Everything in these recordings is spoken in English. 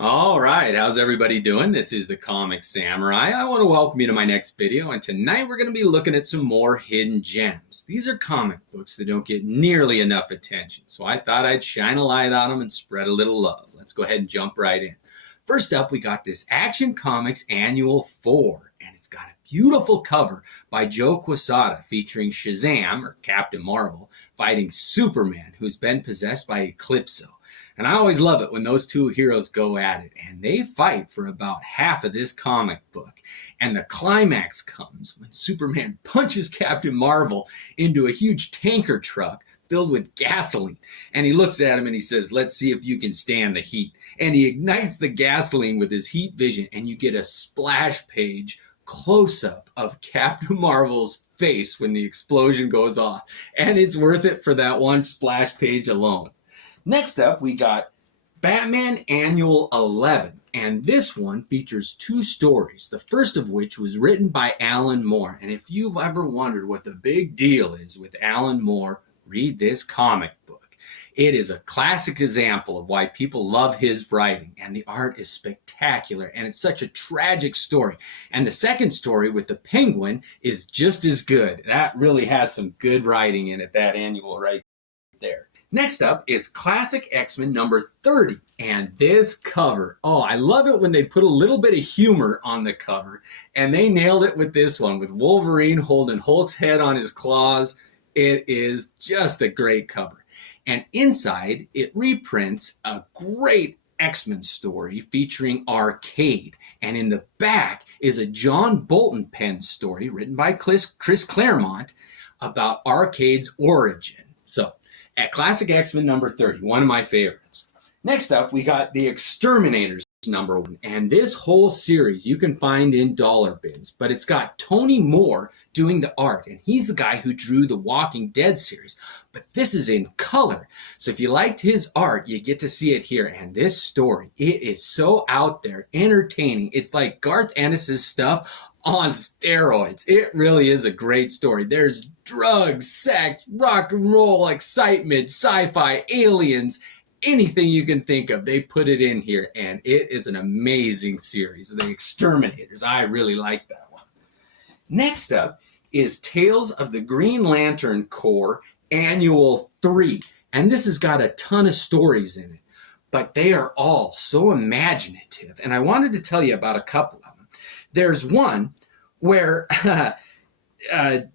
All right, how's everybody doing? This is the Comic Samurai. I want to welcome you to my next video, and tonight we're going to be looking at some more hidden gems. These are comic books that don't get nearly enough attention, so I thought I'd shine a light on them and spread a little love. Let's go ahead and jump right in. First up, we got this Action Comics Annual 4, and it's got a beautiful cover by Joe Quesada featuring Shazam, or Captain Marvel, fighting Superman, who's been possessed by Eclipso. And I always love it when those two heroes go at it. And they fight for about half of this comic book. And the climax comes when Superman punches Captain Marvel into a huge tanker truck filled with gasoline. And he looks at him and he says, "Let's see if you can stand the heat." And he ignites the gasoline with his heat vision. And you get a splash page close-up of Captain Marvel's face when the explosion goes off. And it's worth it for that one splash page alone. Next up, we got Batman Annual 11, and this one features two stories, the first of which was written by Alan Moore. And if you've ever wondered what the big deal is with Alan Moore, read this comic book. It is a classic example of why people love his writing, and the art is spectacular, and it's such a tragic story. And the second story with the Penguin is just as good. That really has some good writing in it, that annual right there. Next up is Classic X-Men number 30, and this cover, oh, I love it when they put a little bit of humor on the cover, and they nailed it with this one, with Wolverine holding Hulk's head on his claws. It is just a great cover. And inside, it reprints a great X-Men story featuring Arcade, and in the back is a John Bolton pen story written by Chris Claremont about Arcade's origin. So, at Classic X-Men number 30, one of my favorites. Next up, we got The Exterminators number 1. And this whole series you can find in dollar bins, but it's got Tony Moore doing the art, and he's the guy who drew the Walking Dead series. But this is in color. So if you liked his art, you get to see it here. And this story, it is so out there, entertaining. It's like Garth Ennis' stuff on steroids. It really is a great story. There's drugs, sex, rock and roll, excitement, sci-fi, aliens, anything you can think of. They put it in here, and it is an amazing series. The Exterminators. I really like that one. Next up is Tales of the Green Lantern Corps Annual 3. And this has got a ton of stories in it, but they are all so imaginative. And I wanted to tell you about a couple of them. There's one where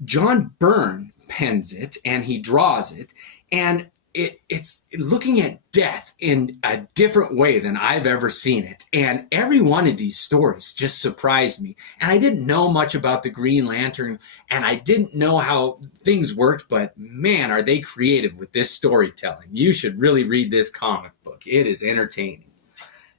John Byrne pens it and he draws it, and it's looking at death in a different way than I've ever seen it. And every one of these stories just surprised me. And I didn't know much about the Green Lantern, and I didn't know how things worked, but man, are they creative with this storytelling. You should really read this comic book. It is entertaining.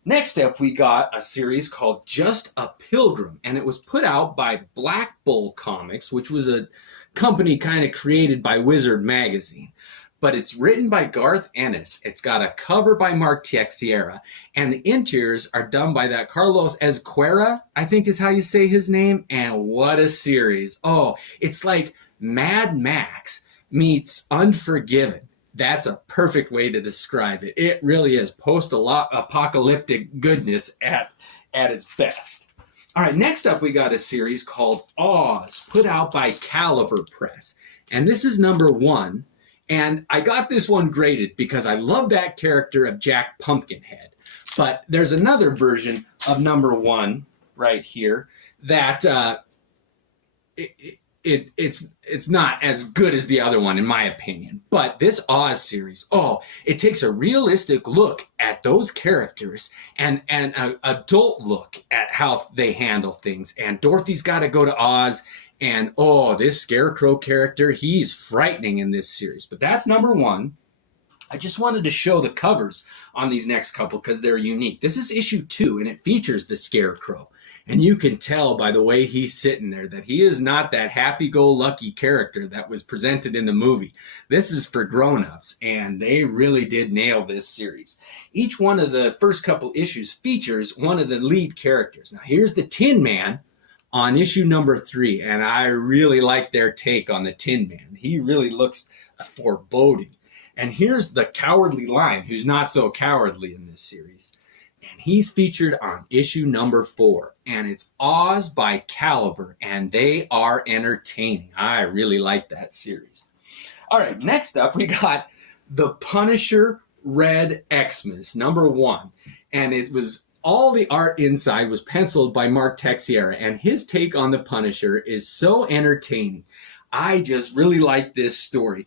Next up, we got a series called Just a Pilgrim, and it was put out by Black Bull Comics, which was a company kind of created by Wizard Magazine. But it's written by Garth Ennis. It's got a cover by Mark Texiera, and the interiors are done by that Carlos Ezquerra, I think is how you say his name. And what a series. Oh, it's like Mad Max meets Unforgiven. That's a perfect way to describe it. It really is post-apocalyptic goodness at its best. All right, next up we got a series called Oz, put out by Caliber Press. And this is number 1. And I got this one graded because I love that character of Jack Pumpkinhead. But there's another version of number 1 right here that it's not as good as the other one, in my opinion. But this Oz series, oh, it takes a realistic look at those characters and an adult look at how they handle things. And Dorothy's got to go to Oz. And oh, this Scarecrow character, he's frightening in this series. But that's number 1. I just wanted to show the covers on these next couple because they're unique. This is issue 2, and it features the Scarecrow. And you can tell by the way he's sitting there that he is not that happy-go-lucky character that was presented in the movie. This is for grown-ups, and they really did nail this series. Each one of the first couple issues features one of the lead characters. Now, here's the Tin Man on issue number 3, and I really like their take on the Tin Man. He really looks foreboding. And here's the Cowardly Lion, who's not so cowardly in this series. And he's featured on issue number 4. And it's Oz by Caliber. And they are entertaining. I really like that series. All right, next up we got The Punisher Red Xmas, number 1. And it was all the art inside was penciled by Mark Texiera. And his take on the Punisher is so entertaining. I just really like this story.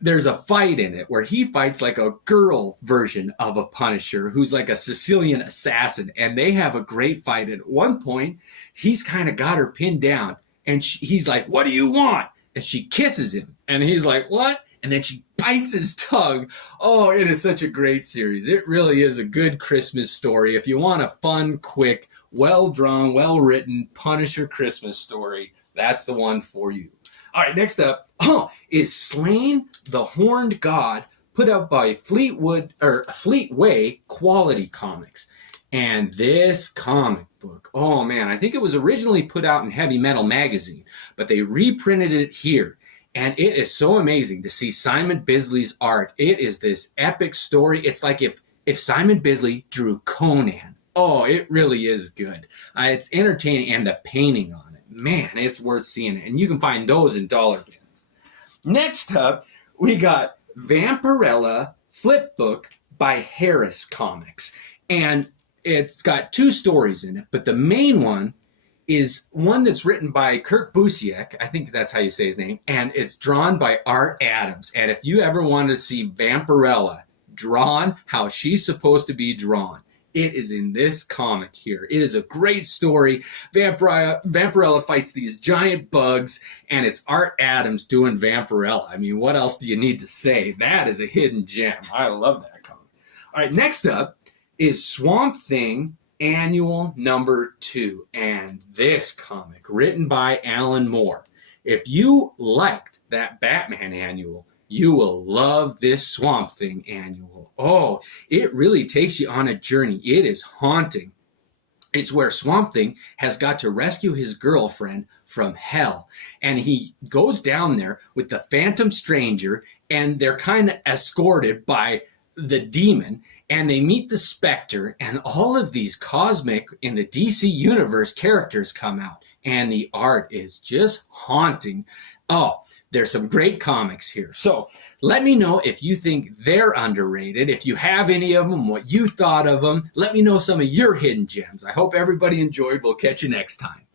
There's a fight in it where he fights like a girl version of a Punisher who's like a Sicilian assassin. And they have a great fight. At one point, he's kind of got her pinned down. And he's like, "What do you want?" And she kisses him. And he's like, "What?" And then she bites his tongue. Oh, it is such a great series. It really is a good Christmas story. If you want a fun, quick, well-drawn, well-written Punisher Christmas story, that's the one for you. All right, next up is Slain the Horned God, put out by Fleetway Quality Comics. And this comic book, oh man, I think it was originally put out in Heavy Metal magazine, but they reprinted it here. And it is so amazing to see Simon Bisley's art. It is this epic story. It's like if Simon Bisley drew Conan. Oh, it really is good. It's entertaining, and the painting on it, man, it's worth seeing it. And you can find those in dollar bins. Next up, we got Vampirella Flipbook by Harris Comics. And it's got 2 stories in it, but the main one is one that's written by Kurt Busiek. I think that's how you say his name. And it's drawn by Art Adams. And if you ever want to see Vampirella drawn how she's supposed to be drawn, it is in this comic here. It is a great story. Vampirella fights these giant bugs, and it's Art Adams doing Vampirella. I mean, what else do you need to say? That is a hidden gem. I love that comic. All right, next up is Swamp Thing Annual number 2. And this comic, written by Alan Moore. If you liked that Batman annual, you will love this Swamp Thing annual. Oh, it really takes you on a journey. It is haunting. It's where Swamp Thing has got to rescue his girlfriend from hell. And he goes down there with the Phantom Stranger, and they're kind of escorted by the Demon. And they meet the Spectre, and all of these cosmic, in the DC universe, characters come out. And the art is just haunting. Oh, there's some great comics here. So let me know if you think they're underrated. If you have any of them, what you thought of them. Let me know some of your hidden gems. I hope everybody enjoyed. We'll catch you next time.